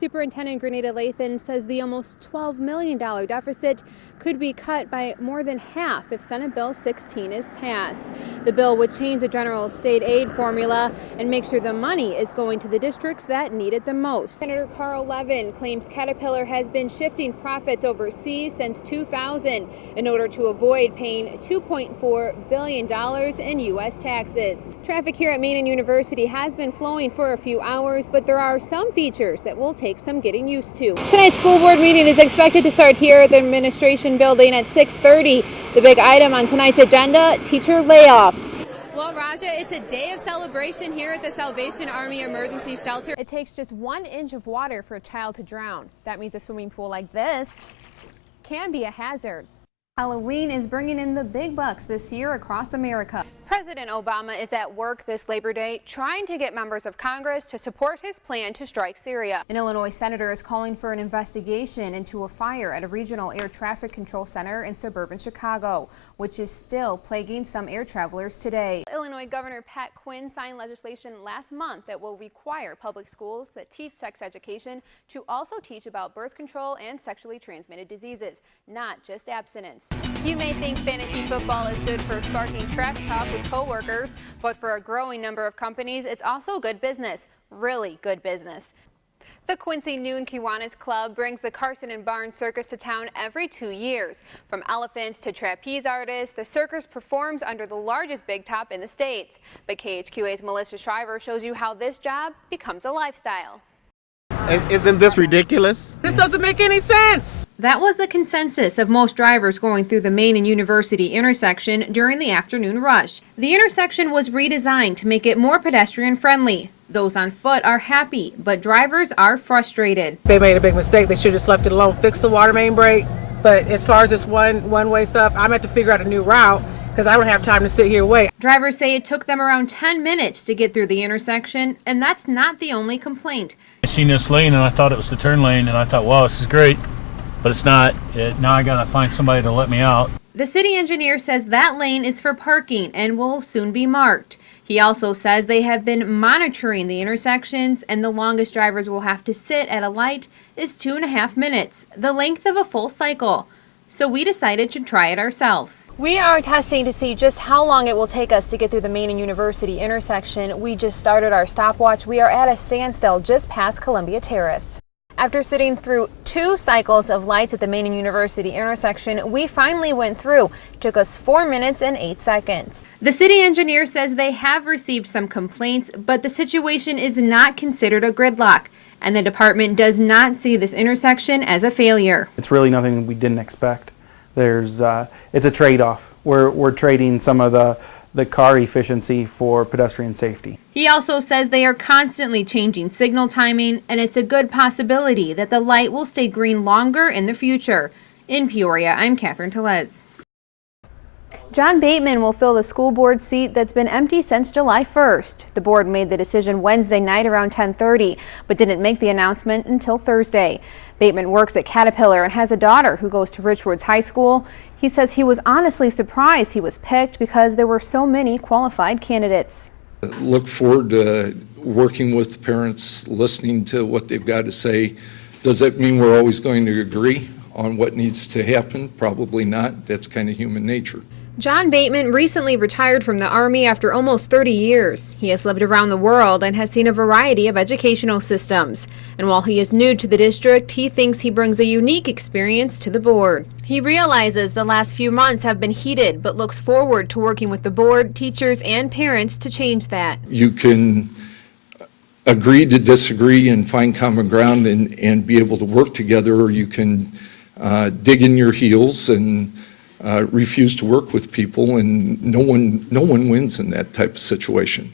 Superintendent Grenada Lathan says the almost $12 million deficit could be cut by more than half if Senate Bill 16 is passed. The bill would change the general state aid formula and make sure the money is going to the districts that need it the most. Senator Carl Levin claims Caterpillar has been shifting profits overseas since 2000 in order to avoid paying $2.4 billion in U.S. taxes. Traffic here at Maine University has been flowing for a few hours, but there are some features that will take some getting used to. Tonight's school board meeting is expected to start here at the administration building at 6:30. The big item on tonight's agenda, teacher layoffs. Well, Raja, it's a day of celebration here at the Salvation Army Emergency Shelter. It takes just 1 inch of water for a child to drown. That means a swimming pool like this can be a hazard. Halloween is bringing in the big bucks this year across America. President Obama is at work this Labor Day trying to get members of Congress to support his plan to strike Syria. An Illinois senator is calling for an investigation into a fire at a regional air traffic control center in suburban Chicago, which is still plaguing some air travelers today. Illinois Governor Pat Quinn signed legislation last month that will require public schools that teach sex education to also teach about birth control and sexually transmitted diseases, not just abstinence. You may think fantasy football is good for sparking trash talk with co-workers, but for a growing number of companies, it's also good business, really good business. The Quincy Noon Kiwanis Club brings the Carson and Barnes Circus to town every 2 years. From elephants to trapeze artists, the circus performs under the largest big top in the States. But KHQA's Melissa Shriver shows you how this job becomes a lifestyle. Isn't this ridiculous? This doesn't make any sense. That was the consensus of most drivers going through the Main and University intersection during the afternoon rush. The intersection was redesigned to make it more pedestrian friendly. Those on foot are happy, but drivers are frustrated. They made a big mistake. They should have just left it alone, fix the water main break. But as far as this one-way stuff, I'm going to have to figure out a new route because I don't have time to sit here and wait. Drivers say it took them around 10 minutes to get through the intersection, and that's not the only complaint. I seen this lane and I thought it was the turn lane, and I thought, wow, this is great, but it's not. Now I gotta find somebody to let me out. The city engineer says that lane is for parking and will soon be marked. He also says they have been monitoring the intersections, and the longest drivers will have to sit at a light is 2.5 minutes, the length of a full cycle. So we decided to try it ourselves. We are testing to see just how long it will take us to get through the Main and University intersection. We just started our stopwatch. We are at a standstill just past Columbia Terrace. After sitting through 2 cycles of lights at the Main and University intersection, we finally went through. It took us 4 minutes and 8 seconds. The city engineer says they have received some complaints, but the situation is not considered a gridlock, and the department does not see this intersection as a failure. It's really nothing we didn't expect. It's a trade-off. We're trading some of the car efficiency for pedestrian safety. He also says they are constantly changing signal timing, and it's a good possibility that the light will stay green longer in the future. In Peoria, I'm Catherine Tellez. John Bateman will fill the school board seat that's been empty since July 1st. The board made the decision Wednesday night around 10:30, but didn't make the announcement until Thursday. Bateman works at Caterpillar and has a daughter who goes to Richwoods High School. He says he was honestly surprised he was picked because there were so many qualified candidates. Look forward to working with the parents, listening to what they've got to say. Does that mean we're always going to agree on what needs to happen? Probably not. That's kind of human nature. John Bateman recently retired from the Army after almost 30 years. He has lived around the world and has seen a variety of educational systems. And while he is new to the district, he thinks he brings a unique experience to the board. He realizes the last few months have been heated, but looks forward to working with the board, teachers, and parents to change that. You can agree to disagree and find common ground and be able to work together, or you can dig in your heels and refuse to work with people, and no one wins in that type of situation.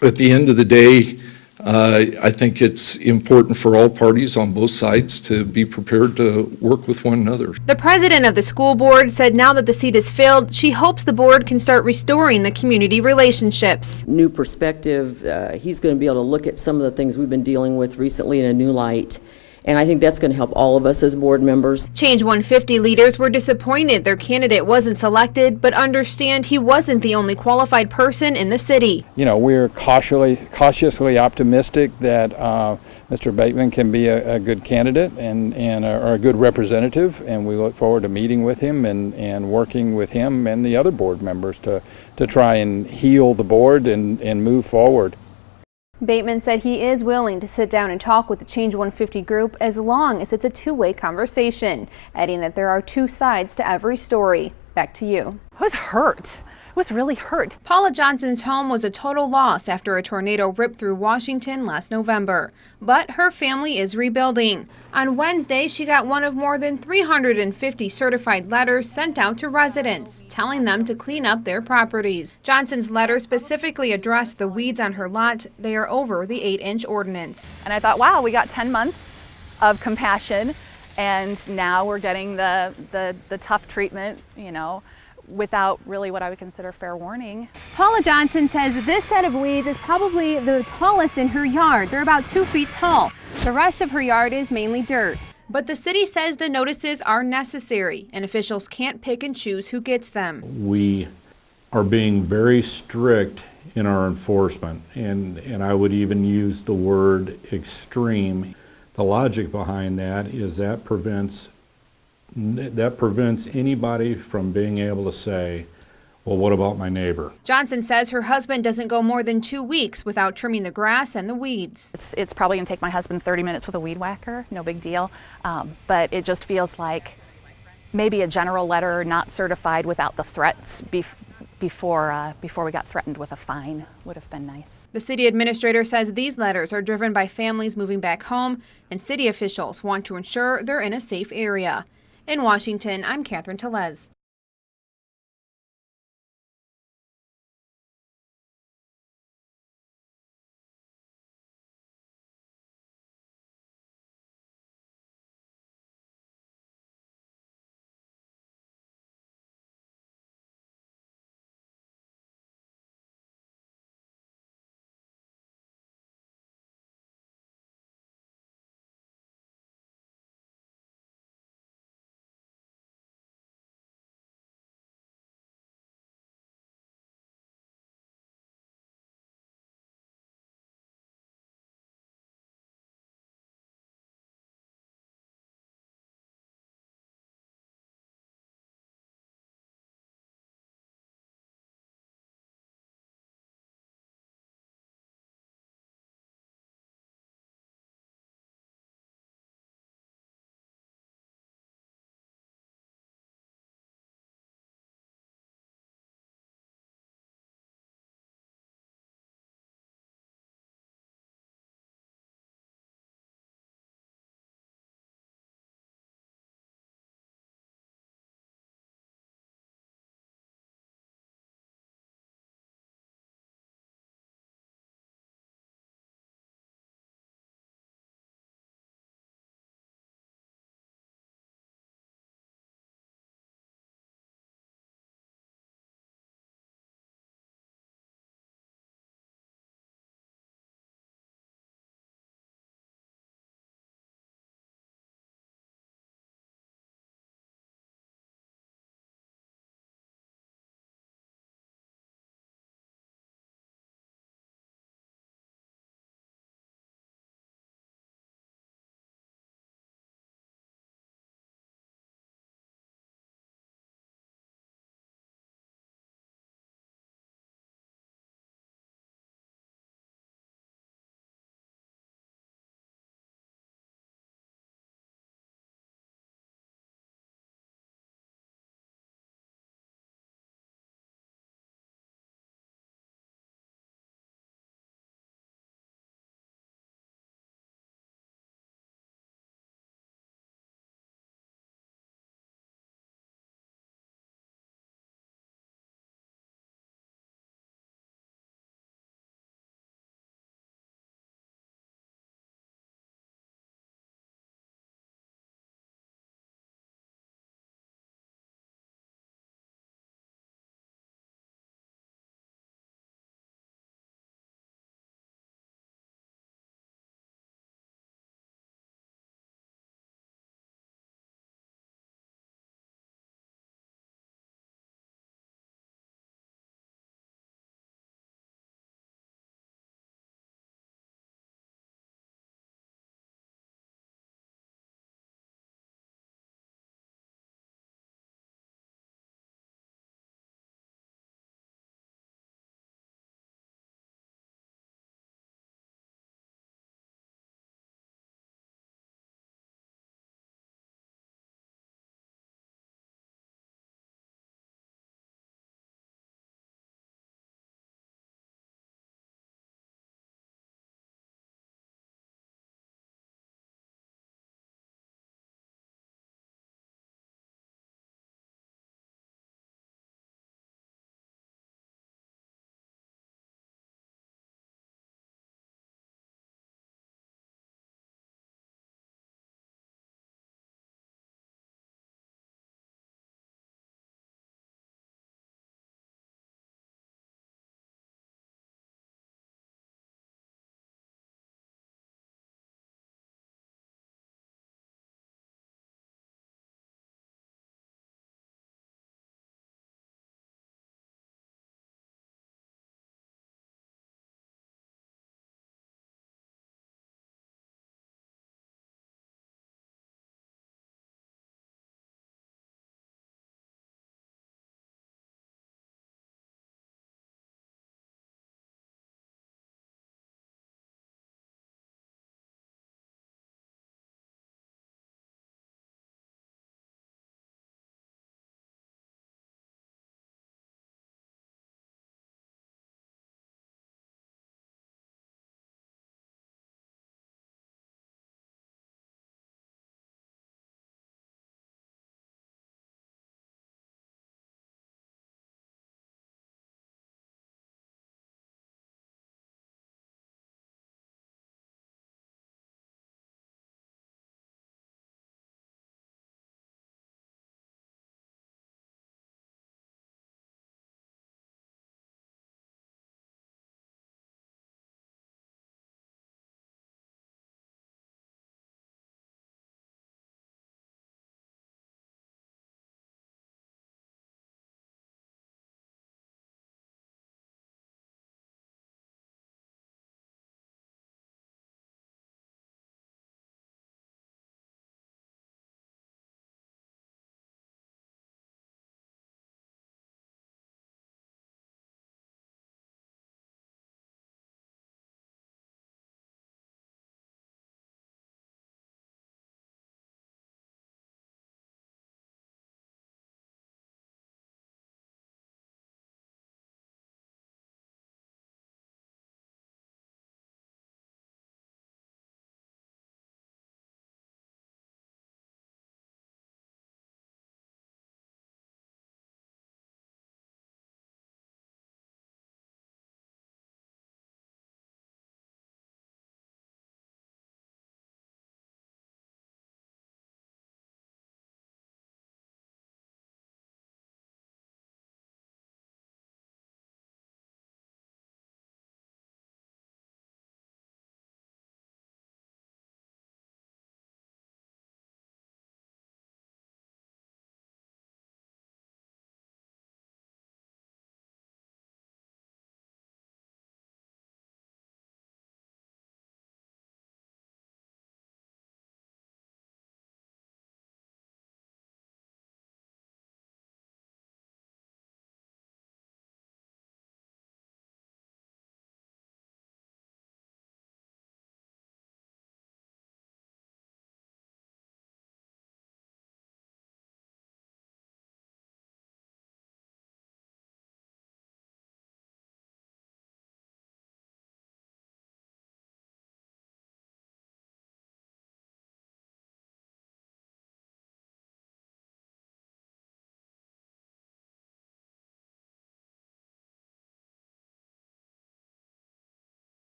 At the end of the day, I think it's important for all parties on both sides to be prepared to work with one another. The president of the school board said now that the seat is filled, she hopes the board can start restoring the community relationships. New perspective. He's going to be able to look at some of the things we've been dealing with recently in a new light And I think that's going to help all of us as board members. Change 150 leaders were disappointed their candidate wasn't selected, but understand he wasn't the only qualified person in the city. You know, we're cautiously optimistic that Mr. Bateman can be a good candidate and or a good representative, and we look forward to meeting with him and working with him and the other board members to try and heal the board and move forward. Bateman said he is willing to sit down and talk with the Change 150 group as long as it's a two-way conversation, adding that there are two sides to every story. Back to you. I was hurt. I was really hurt. Paula Johnson's home was a total loss after a tornado ripped through Washington last November, but her family is rebuilding. On Wednesday, she got one of more than 350 certified letters sent out to residents, telling them to clean up their properties. Johnson's letter specifically addressed the weeds on her lot. They are over the 8-inch ordinance. And I thought, wow, we got 10 months of compassion, and now we're getting the tough treatment, you know, without really what I would consider fair warning. Paula Johnson says this set of weeds is probably the tallest in her yard. They're about 2 feet tall. The rest of her yard is mainly dirt. But the city says the notices are necessary and officials can't pick and choose who gets them. We are being very strict in our enforcement, and I would even use the word extreme. The logic behind that is that prevents anybody from being able to say, well, what about my neighbor? Johnson says her husband doesn't go more than 2 weeks without trimming the grass and the weeds. It's probably going to take my husband 30 minutes with a weed whacker, no big deal, but it just feels like maybe a general letter not certified without the threats before we got threatened with a fine would have been nice. The city administrator says these letters are driven by families moving back home, and city officials want to ensure they're in a safe area. In Washington, I'm Catherine Tellez.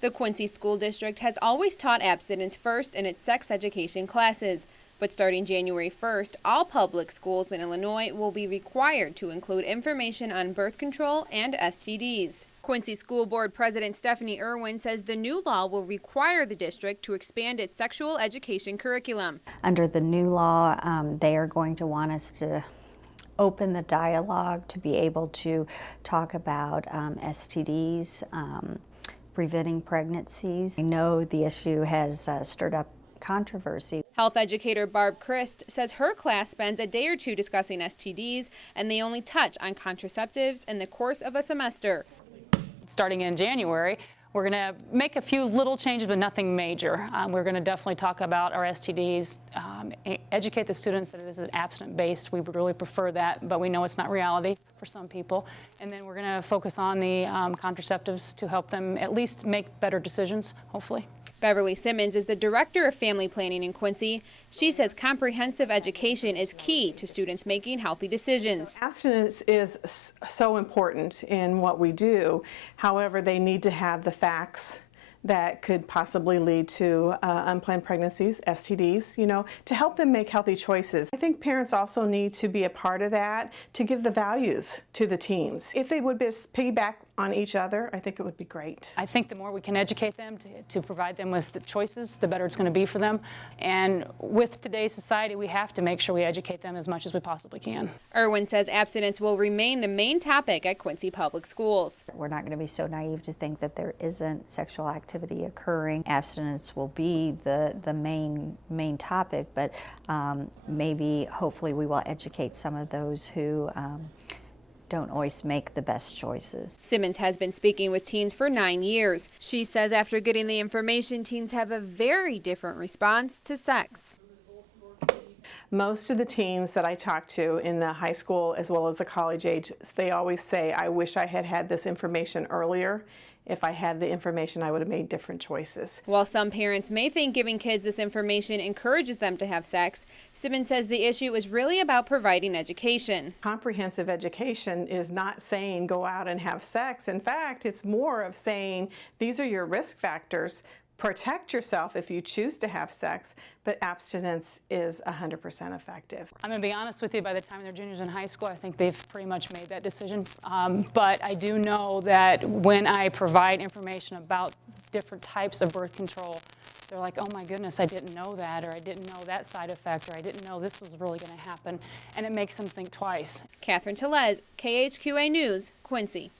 The Quincy School District has always taught abstinence first in its sex education classes. But starting January 1st, all public schools in Illinois will be required to include information on birth control and STDs. Quincy School Board President Stephanie Irwin says the new law will require the district to expand its sexual education curriculum. Under the new law, they are going to want us to open the dialogue to be able to talk about STDs, preventing pregnancies. I know the issue has stirred up controversy. Health educator Barb Christ says her class spends a day or two discussing STDs, and they only touch on contraceptives in the course of a semester. Starting in January, we're going to make a few little changes, but nothing major. We're going to definitely talk about our STDs, educate the students that it is abstinent-based. We would really prefer that, but we know it's not reality for some people. And then we're going to focus on the contraceptives to help them at least make better decisions, hopefully. Beverly Simmons is the director of family planning in Quincy. She says comprehensive education is key to students making healthy decisions. Abstinence is so important in what we do. However, they need to have the facts that could possibly lead to unplanned pregnancies, STDs, to help them make healthy choices. I think parents also need to be a part of that to give the values to the teens. If they would just piggyback on each other, I think it would be great. I think the more we can educate them to provide them with the choices, the better it's going to be for them. And with today's society, we have to make sure we educate them as much as we possibly can. Irwin says abstinence will remain the main topic at Quincy Public Schools. We're not going to be so naive to think that there isn't sexual activity occurring. Abstinence will be the main topic, but maybe, hopefully, we will educate some of those who don't always make the best choices. Simmons has been speaking with teens for 9 years. She says after getting the information, teens have a very different response to sex. Most of the teens that I talk to in the high school as well as the college age, they always say, I wish I had had this information earlier. If I had the information, I would have made different choices. While some parents may think giving kids this information encourages them to have sex, Simmons says the issue is really about providing education. Comprehensive education is not saying go out and have sex. In fact, it's more of saying these are your risk factors. Protect yourself if you choose to have sex, but abstinence is 100% effective. I'm going to be honest with you, by the time they're juniors in high school, I think they've pretty much made that decision. But I do know that when I provide information about different types of birth control, they're like, oh my goodness, I didn't know that, or I didn't know that side effect, or I didn't know this was really going to happen. And it makes them think twice. Catherine Tellez, KHQA News, Quincy.